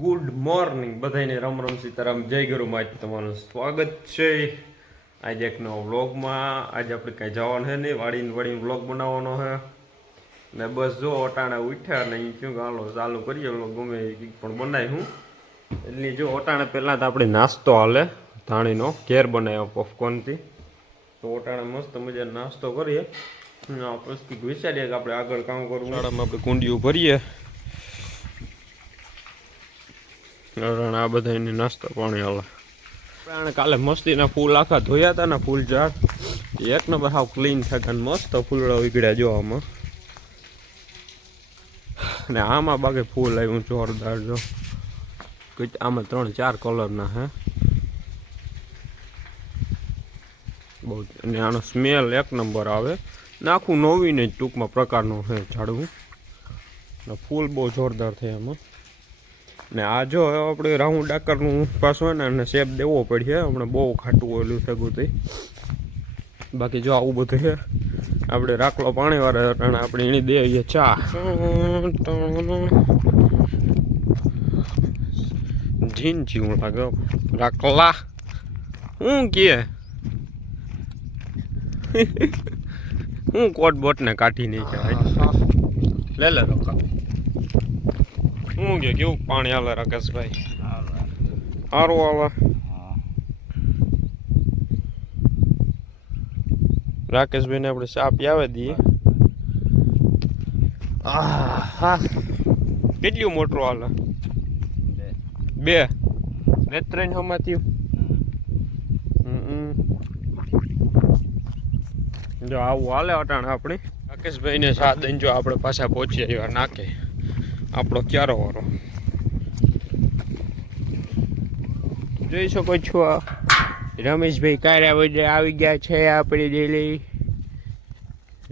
Good morning બધાને રામ રામ સીતારામ. જય ગુરુ માત તમારું સ્વાગત છે. આજે એક નવો વ્લોગમાં. આજે આપણે કાંઈ જવાનું છે નહીં. વાળીને વાળીને વ્લોગ બનાવવાનો છે ને બસ જો અટાણે ઉઠ્યા ને અહીં શું ગાલો ચાલુ કરીએ વ્લોગ. ગમે પણ બનાવી હું. એટલે જો અટાણે પહેલાં તો આપણે નાસ્તો હાલે. ધાણીનો. ઘેર બનાવ્યો પોપકોર્નથી તો અટાણે મસ્ત મજા નાસ્તો કરીએ. પછી વિચારીએ કે આપણે આગળ કામ કરવું. આપણે કુંડીઓ ભરીએ. કારણ આ બધા એની નાસ્તો પાણી હાલે. આપણે કાલે મસ્તીના ફૂલ આખા ધોયા હતા ને ફૂલ ઝાડ. એક નંબર હાવ ક્લીન થયા ને મસ્ત ફૂલડા વીગડ્યા જો આમાં. ને આમાં બાકી ફૂલ આવ્યું જોરદાર જો. આમાં ત્રણ ચાર કલરના હે. બહુ અને આનો સ્મેલ એક નંબર આવે. ને આખું નવીને જ ટૂંકમાં પ્રકારનું છે ઝાડવું. ફૂલ બહુ જોરદાર થયા એમાં ને આ જો આપણે રાઉન્ડ આકારનું પાછું ને એને શેપ દેવો પડશે. હમણાં બહુ ખાટું ઓલું થયું થઈ બાકી જો આવું બધું છે આપણે રાખલો પાણી વાળા અટાણે આપણે એની દે ચા. જીન જીવું લાગે રાખલા. હું કે? હું કોટ બોટ ને કાઢી નહીં લે લે રોકા હું કે કેવું પાણી હાલે રાકેશભાઈ? સારું હાલે રાકેશભાઈને આપણે ચા પીવે દઈએ. હા કેટલું મોટું હાલે બે. બે. ત્રણ હમાંથી જો આવું હાલે અટાણ આપણે. રાકેશભાઈને દઈને જો આપણે પાછા પહોંચી આવ્યા નાકે આપણો ક્યારો વારો? જોઈ શકો છો રમેશભાઈ કાર્યા આવી ગયા છે આપણી ડેલી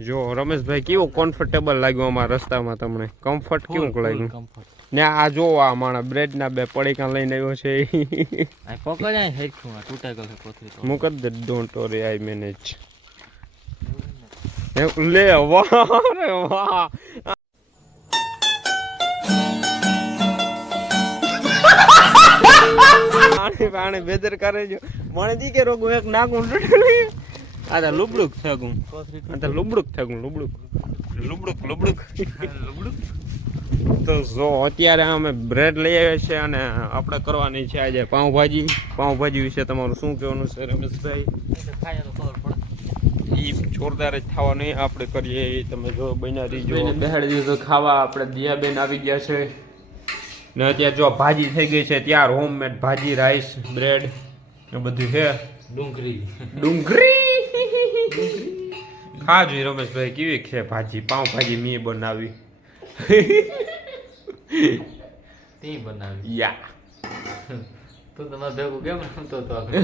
જો રમેશભાઈ કેવો કમ્ફર્ટેબલ લાગ્યું અમારા રસ્તામાં તમને? કમ્ફર્ટ કેવું લાગ્યું? ને આ જો આ માણા બ્રેડના બે પડીકા લઈને આવ્યો છે. પકડાય ગયો મુકદ દે ડોન્ટ ઓરી આઈ મેનેજ લે વાહ રે વાહ. પાણી પાણી બેદર કરે જો મને દી કે રોગું એક નાકું આ તો લુબડુક થગું આ તો લુબડુક થગું લુબડુક. લુબડુક લુબડુક. લુબડુક. તો જો અત્યારે અમે બ્રેડ લઈ આવ્યા છે અને આપણે કરવાની છે આજે પાઉંભાજી. પાઉંભાજી વિશે તમારું શું કહેવાનું છે રમેશભાઈ? પડે. જોરદાર જ થવા નહીં આપણે કરીએ. એ તમે જો બન્યા રહીજો. બેહાડી દીધું ખાવા આપણે દિયાબેન આવી ગયા છે. ને અત્યારે જો ભાજી થઈ ગઈ છે ત્યાં હોમમેડ ભાજી રાઈસ બ્રેડ એ બધું છે. ડુંગળી. ડુંગળી? ખા જોઈ રમેશભાઈ કેવી છે ભાજી? પાઉં ભાજી મેં બનાવી. તે બનાવી. યા. તો તમારે ભેગું કેમ રમતો તો આગળ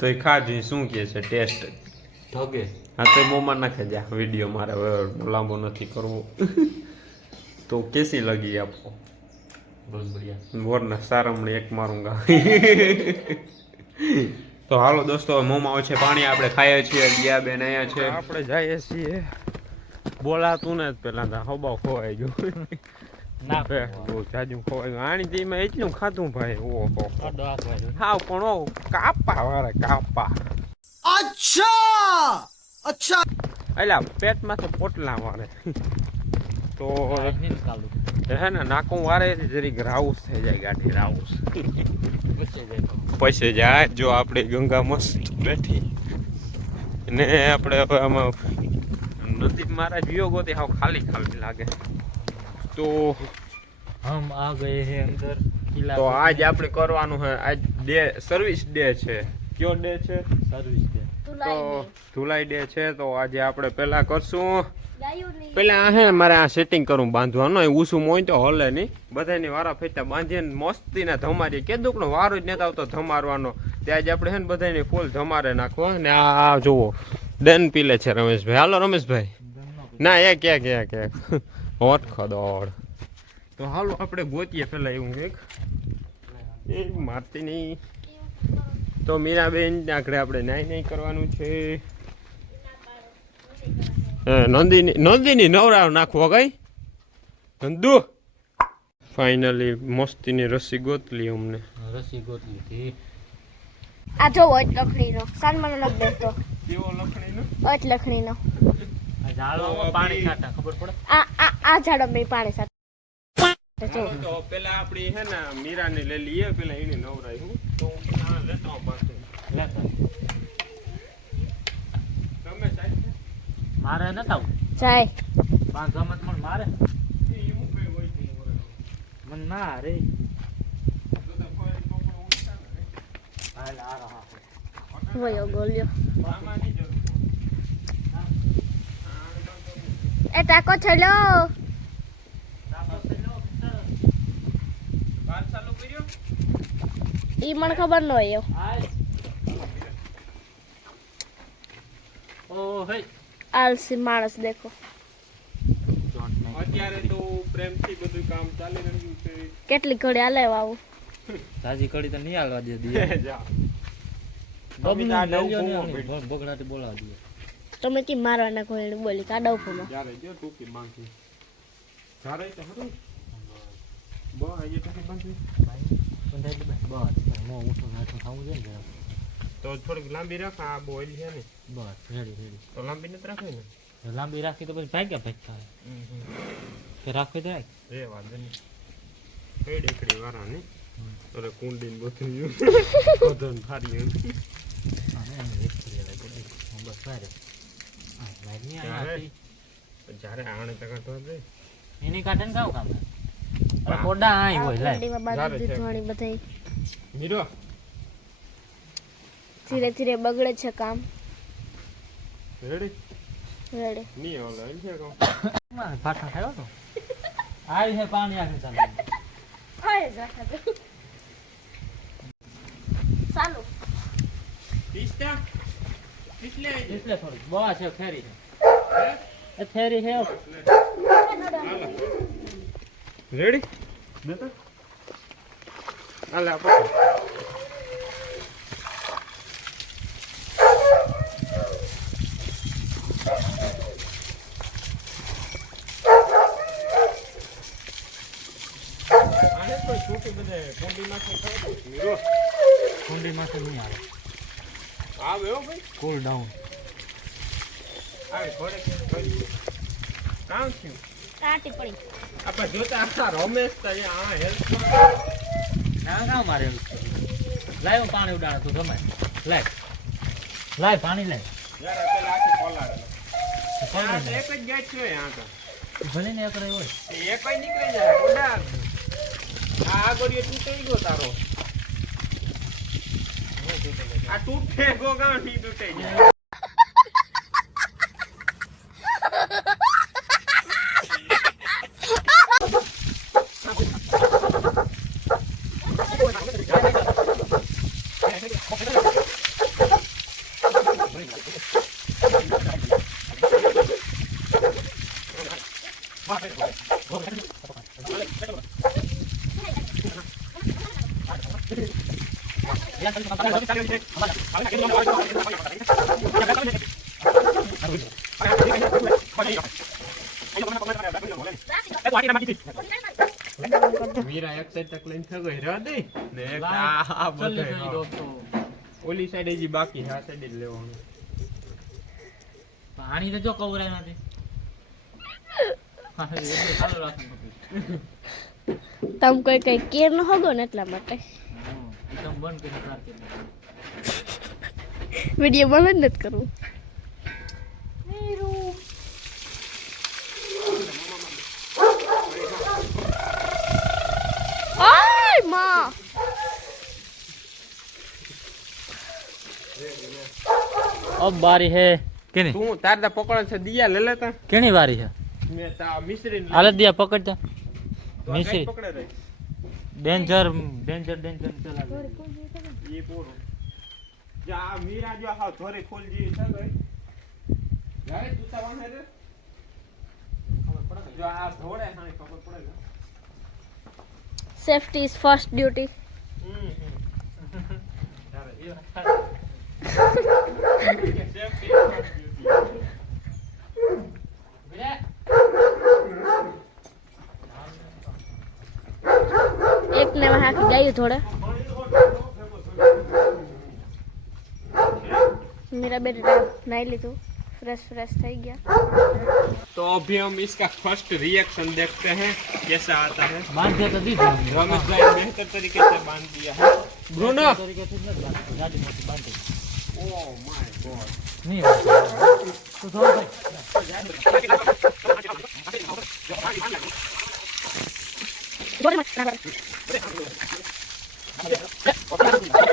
તો એ ખા જોઈ શું કે છે ટેસ્ટ. ધગે હા તો મોમાં નાખે જા વીડિયો મારે લાંબો નથી કરવો. તો કેસી લગી આપો? વોરના સારમણી એક મારું ગા તો હાલો દોસ્તો મોમાં ઓછે પાણી આપણે ખાઈએ છીએ ગયા બેન અહીંયા છે. આપણે જઈએ છીએ. બોલાતું ને પેલા તા હોબા ખોવાઈ ગયું. ના બહુ જાજુ ખોવાઈ ગયું. આની તેમાં ભાઈ. ઓહો. પણ ઓ કાપા વાળા કાપા. અચ્છા! અચ્છા! એલા પેટમાં તો પોટલા વાળે તો હે ને નાકું વારે જરીક રાઉસ થઈ જાય ગાડી રાઉસ. પૂછે જાય જો આપણે ગંગા મસ્ત બેઠી. ને આપણે હવે આમાં નદી મારા ગોતી હાવ ખાલી ખાલી લાગે. તો હમ આ ગયે હે અંદર તો આજ આપણે કરવાનું છે આજ ડે સર્વિસ ડે છે. કયો ડે છે? સર્વિસ છે તો ધુલાઈ ડે છે તો આજે આપણે પહેલા કરશું. પેલા હે મારે આ સેટિંગ કરું બાંધવાનું એ ઉસુમ હોય તો હલે નહીં. બધાની વારા ફેરતા બાંધીને મસ્તીના ધમારીએ કે દુકનો વારો જ નતા આવતો ધમારવાનો. ત્યાં જ આપણે હે ને બધાની ફૂલ ધમારે નાખવા ને આ જુઓ ડન પીલે છે રમેશભાઈ. હાલો રમેશભાઈ. ના એક એક એક એક. હોટ ખદોડ તો હાલો આપણે ગોતીએ પેલા એવું એક એ મારતી નહીં. તો મીરાબેન આગળ આપણે નાઈ નહીં કરવાનું છે. નંદીની નંદીની નવરાવ નાખવો કઈ નંદુ ફાઇનલી મસ્તીની રસી ગોતલી અમને. રસી ગોતલી હતી. આ જો અટ લખણીનો. સાનમાનો નથી બેસતો કેવો લખણીનો? અટ લખણીનો. આ ઝાડો પાણી છાંટા ખબર પડે? આ આ આ ઝાડ અમે પાણી તો પેલા આપણી હે ને મીરાને લઈ લઈએ પેલા એને નવરાય. હું તો હું પેલા લેતો આવું પાસે લેતા. તમે સાહેબ. મારે ન થાવ જાય. બાંધવામાં તો મને મારે મોરે. મને ના રે. ને. વયો ગોલ્યો. નહીં જરૂર. એ ટાકો છેલો વાત ચાલુ કર્યો ઈ મને ખબર ન હોય આલસી માણસ દેખો. અત્યારે તો પ્રેમથી બધું કામ ચાલી રહ્યું છે. કેટલી ઘડી હાલે આવું? તાજી કડી તો નહીં હાલવા દે. બગડાટી બોલાવા દઈએ. તમે કી મારવાના કોઈ બોલી કાઢો ફોમાં? જ્યારે જો ટૂંકી માંગી જ્યારે તો હતું બસ અહીંયા ટૂંકી માંગી બંધાઈ દે બસ બસ મો ઊંચું નાચું ખાવું છે ને જરાક. તો થોડીક લાંબી રાખ આ બોઇલ છે ને બસ રેડી રેડી તો લાંબી નથી રાખવી ને લાંબી રાખી તો પછી ભાગ્યા ભાગ થાય કે રાખવી તો રાખ રે વાંધો નહીં કઈ ડેકડી વાળા ને અરે કુંડી ને બધું કદન ફારી અને એને એક કરી લેવાય તો એક. હા, બસ ભારે હા, ભાઈ નહીં આ ત્યારે? હતી. જ્યારે આણે તકા તો દે એની કાઢે ને કામ કામ અરે કોડા હોય બધાય. મીરો ધીરે ધીરે બગડે છે કામ. રેડી? રેડે. નહીં ઓલે એમ છે કહું માં ફાટા ખાયો તો? આવી છે પાણી આખી ચાલે. ચાલુ. પિસ્તા? પિછલે એટલે થોડી. બવા છે ફેરી છે. ફેરી છે રેડી દેતા હાલે આપો કુંડી માથે નહીં આવે આવે હો ભાઈ કુલ ડાઉન આવે કરી કામ થયું કાંટી પડી આપણે જોતા હતા રમેશ તો આ હેલ્પ ના કામ મારે એવું છે? લાય હું પાણી ઉડાડ તું ગમે લાય. લાય પાણી લાય. યાર આ પેલા આખી પલાળે કોણ આ તો ને? એક જ ગાય છે આ તો ભલે ને એકડે હોય. એક જ નીકળી જાય ગોડા આ આગળ તૂટી ગયો તારો. આ તૂટે ગો ગાં ની તૂટે જાય વીરા એક સાઈડ તક લઈને થયો ગઈ રહેવા દે ને એક આ આ ચાલે બધે છે ઈ દોસ્તો. ઓલી સાઈડ હજી બાકી છે આ સાઈડ જ લેવાનું પાણી તો જો કવરાય નથી હા, એટલે ચાલુ રાખવું પડે. તમે કોઈ કઈ કેર ન હોગો ને એટલા માટે વિડીયો બંધ જ નથી કરવું આય માં अब बारी है केनी તું તાર તા પકડ છે દિયા લે લેતા केनी बारी है મેં તા મિશ્રી हालत दिया पकड़ जा મિશ્રી. પકડે રે ડેન્જર ડેન્જર ડેન્જર ચલાવે. એ પૂરો જા મીરા જો હા ધોરે ખોલ જી છે ભાઈ જાય તું તવાન રે ખબર પડે જો આ ધોડે હા ખબર પડે safety is first duty safety is first ને એમાં હાકી ગાયું થોડે मेरा बेटा नहीं ली तू फ्रेश फ्रेश થઈ ગયા तो अभी हम इसका फर्स्ट रिएक्शन देखते हैं कैसा आता है બાંધે તો દીધું रमेश भाई बेहतर तरीके से बांध दिया है ब्रूनो તરીકેથી જ નથી બાંધતું. જાડી મોટી બાંધી ओह माय गॉड નહીં બાંધતું. તો થોડું ભાઈ હાલો Thank you.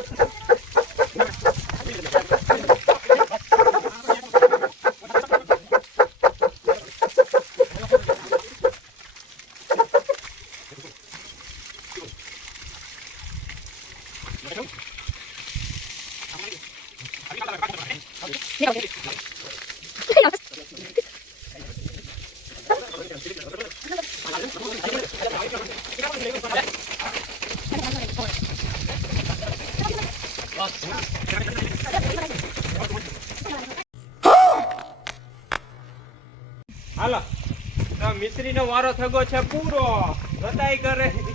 મિસ્ત્રીનો થગો છે પૂરો. બતાઈ કરે.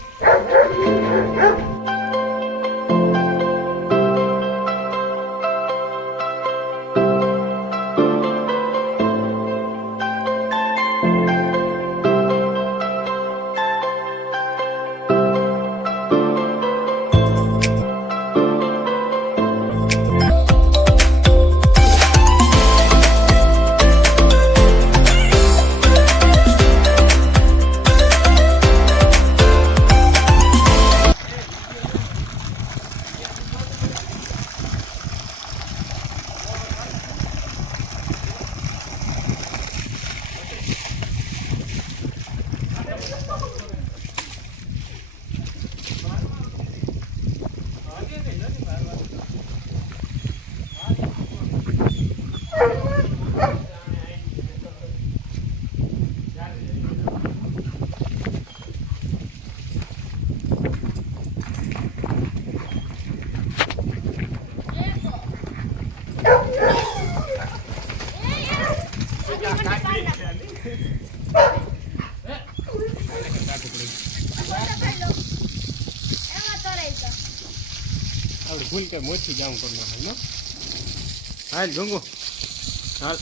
આપણે ભૂલ કે મોથી જાઉં કરવા ભાઈ હાલ ગંગો હાલ.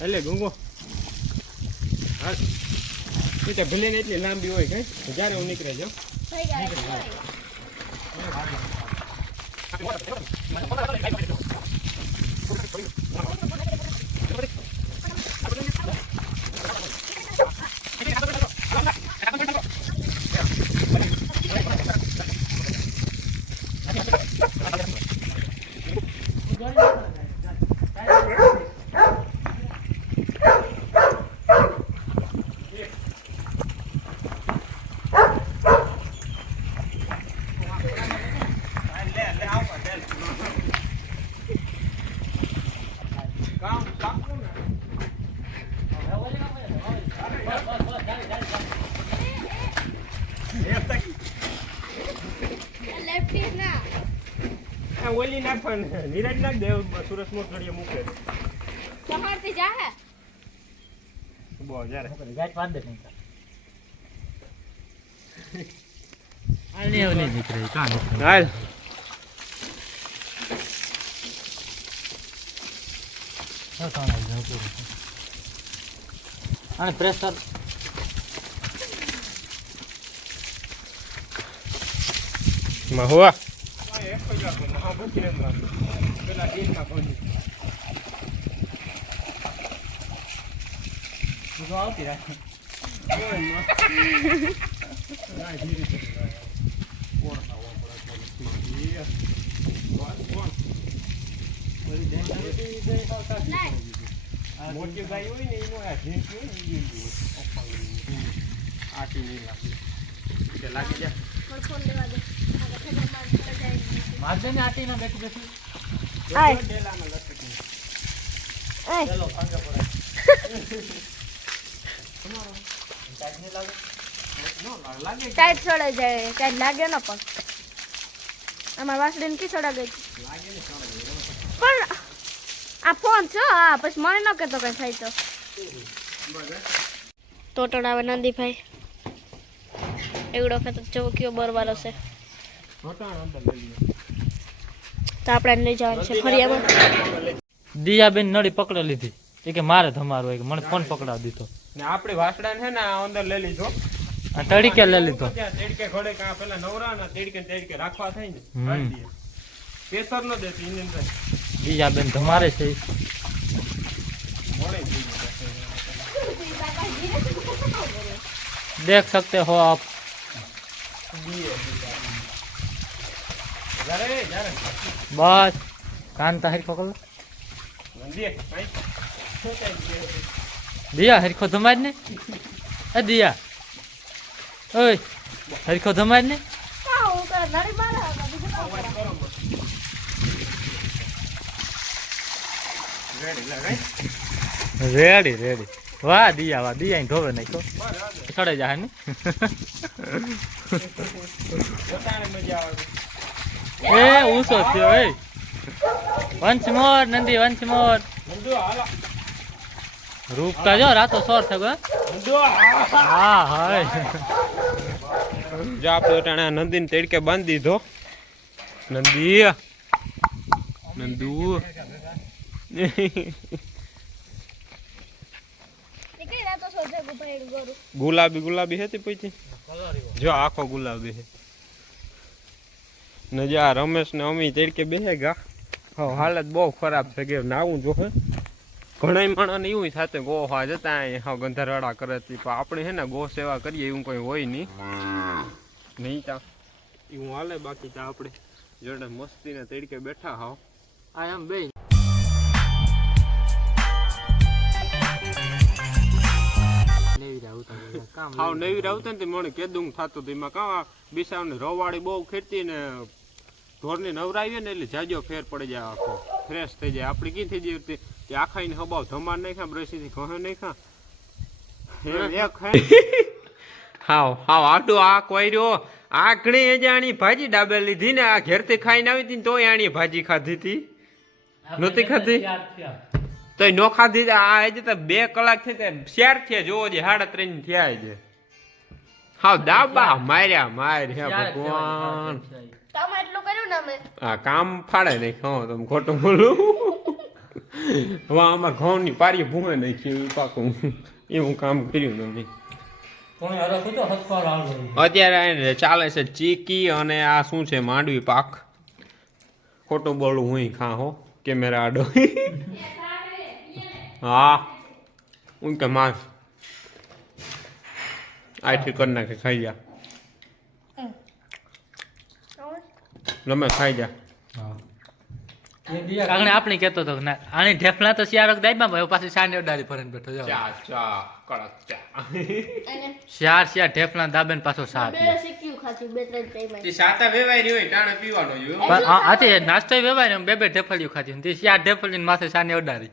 એટલે ગંગો હાલ. એ તો ભલે ને એટલી લાંબી હોય કઈ જ્યારે હું નીકળે જાઉં થઈ Everybody. નાખવાનું નિરાજ નાખ દેવ સુરત નો ઘડીએ મૂકે. પહાડથી જા હે બહુ જ્યારે ગાંઠ બાંધ દે નહીં નહીં નીકળે કાં નીકળે? હાલ. અને પ્રેશર મહુવા. મોટી ગાય હોય ને એનો જેવી આટી નહીં લાગે લાગી જાય મારજે ને આટી ના બેઠી બેઠી આય. જો ડેલામાં લટકી. એ ચલો પાંજો પડે ટાઈટ નહીં લાગે નો લાગે, લાગે ટાઈટ છોડાઈ જાય ટાઈટ લાગે ન પણ અમાર વાસડીને કી છોડા ગઈ? લાગે ને. પણ આ ફોન છો હા પછી મને ન કહેતો કઈ થાય તો હે? આવે નંદીભાઈ એવડો વખત કયો બરવાલો છે ઘટાણ અંદર લઈ લ્યો. તો આપણે લઈ જવાનું છે ફરિયામાં દિયાબેન નળી પકડી લીધી એ કે મારે તમારો હોય કે મને ફોન પકડાવી દીધો ને આપણે વાસડા છે ને આ અંદર લઈ લીધો આ તડીકે લઈ લીધો ત્યાં તેડકે ઘોડે કાં પેલા નવરા ને તેડકે તેડકે રાખવા થાય ને હમ. કાઢી દઈએ. કેસર ન દેતી ઇન્જિન થાય દિયાબેન તમારે છે ઈ. મોડે થઈ ગયું. દેખ सकते हो आप દીએ જ્યારે કાન બસ કાંતા હરખો કર? દિયા હરખો ધમાજ ને? એ દિયા. ઓય હરખો ધમાજ ને. Ready ready. વાહ દિયા વાહ દિયા ઢોવે નાખ્યો. બસ, સડે જાય ને? મજા આવે. એ ઊંચો થયો એ. વંશ મોર નંદી વંશ મોર રૂપતા જો રાતો સોર થયો નંદુ હા. હા હાય. જો આપણે અટાણે નંદીને તેડકે બાંધી દીધો. નંદી. નંદુ ગુલાબી ગુલાબી હતી પછી જો આખો ગુલાબી છે. ને રમેશ ને અમી તડકે બેસે ગા. હા હાલત બહુ ખરાબ છે કે નાવું જો હે. ઘણા માણસ એવું સાથે ગો હા જતા હા ગંધારવાળા કરે છે. પણ આપણે છે ને ગો સેવા કરીએ એવું કોઈ હોય નહીં. નહીં તા. એવું હાલે બાકી તા આપણે. જોડે મસ્તીને તડકે બેઠા હા આ એમ બે હાવ નવી આવતા ને મને કેદું થતું હતું. એમાં કાં બિસાવને રવાડી બહુ ખેતી ને ઢોરની નવરાવીએ ને એટલે જાજો ફેર પડી જાય આખો. ફ્રેશ થઈ જાય. આપણે કી થઈ જાય તે આખાઈને હબાવ ધમાર નહીં ખા બ્રશીથી ઘણો હે. હાવ હાવ આડો આ કોયરો. આ ઘણી અજાણી ભાજી ડાબે લીધી ને આ ઘેરથી ખાઈને આવી હતી ને તોય આણી ભાજી ખાધી હતી. નહોતી ખાધી? તોય નો ખાધી આ હજી તો બે કલાક થઈ શેર થયા. જોવો જે સાડા ત્રણ થયા છે હાવ દાબા માર્યા માર્યા ભગવાન. તમે એટલું કર્યું ને અમે? હા કામ ફાડે નહીં ખાઓ તમે ખોટું બોલું. હવે આમાં ઘઉંની પારી ભૂંગે નાખી પાકું. એવું કામ કર્યું તમે અત્યારે ચાલે છે ચીકી અને આ શું છે માંડવી પાક? ખોટું બોલું હું ખા હો કેમેરા આડો. હા. હું કે માસ આથી કરી નાખે ખાઈ જા. તમે ખાઈ જા કાગણે આપણે કેતો તો ના આની ઢેફલા તો શિયાળક દાઈમાં ભાઈ પાછી સાંજે ઉડાડી ફરીને બેઠો જાવ ચા ચા કડક ચા. શિયાર શિયાર શિયાળ ઢેફલા દાબેન પાછો સા બે સિક્યુ ખાતી બે ત્રણ ટાઈમ એ સાતા વેવાય નહીં હોય ટાણે પીવાનો જ હોય. પણ આ- નાસ્તો વેવાય ને બે બે ઢેફળિયું ખાધી ને તે શિયાળ ઢેફલીને માથે સાંજે ઉડાડી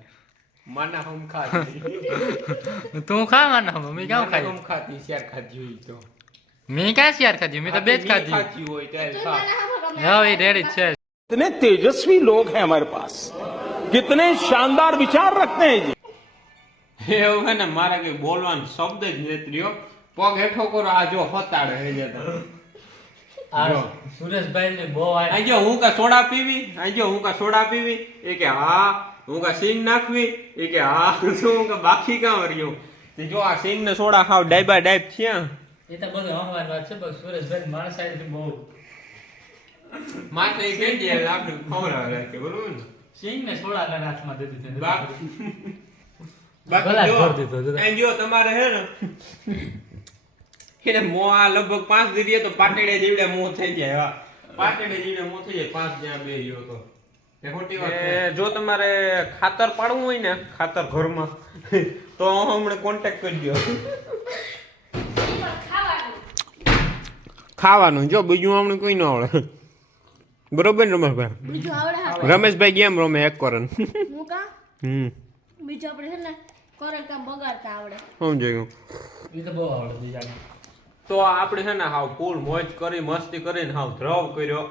માના હમ ખાતી તું ખા માના મમ્મી કામ માના ખાઈ હમ ખાતી શિયાર ખાધી હોય તો. મેં ક્યાં શિયાળ ખાધી મેં તો બે જ ખાધી ખાતી હોય ત્યારે ખા. હવે એ રેડી જ છે कितने तेजस्वी लोग हैं हमारे पास कितने शानदार विचार रखते हैं जी એવું હે ને મારે કઈ બોલવાનો શબ્દ જ નથી રહ્યો પગ હેઠો કરો આ જો હતાડે હે જતા જો. સુરેશભાઈ ને બહુ આ જો હું કા સોડા પીવી આ જો હું કા સોડા પીવી એ કે હા હું કા સિંગ નાખવી એ કે હા શું હું કા બાકી કામ રહ્યું તે જો આ સિંગ ને સોડા ખાવ ડાયબા ડાયબ થયા એ તો બધું અહવાન વાત છે પણ સુરેશભાઈ માણસ સાઈડ બહુ માથે કહી દે આપણે ખવડાવે રાખે બરોબર ને સિંગ ને સોડા ના હાથમાં દીધી હતી. બાકી બાકી જો દીધો, જો. તમારે હે ને એને મો આ લગભગ પાંચ દીધી તો પાટડે જેવડે મો થઈ જાય હા પાટડે જેવડે મો થઈ જાય પાંચ જ્યાં બે ગયો તો એ ખોટી વાત છે. જો તમારે ખાતર પાડવું હોય ને ખાતર ઘરમાં તો હમણાં કોન્ટેક્ટ કરજો ખાવાનું જો બીજું હમણાં કોઈ ન આવડે બરોબર ને રમેશભાઈ? બીજું આવડે રમેશભાઈ ગેમ રમે એક કરન. હું કા? હમ. બીજું આપણે છે ને કરે કામ બગાડતા આવડે. સમજાય ગયું. એ તો બહુ આવડે. તો આપણે છે ને હાવ ફૂલ મોજ કરી મસ્તી કરીને હાવ ધ્રવ કર્યો.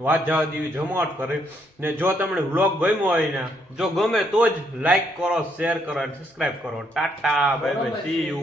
વાત જવા દેવી જમાવટ કરી. ને જો તમને વ્લોગ ગમ્યો હોય ને જો ગમે તો જ લાઈક કરો શેર કરો અને સબસ્ક્રાઇબ કરો. Tata bye bye see you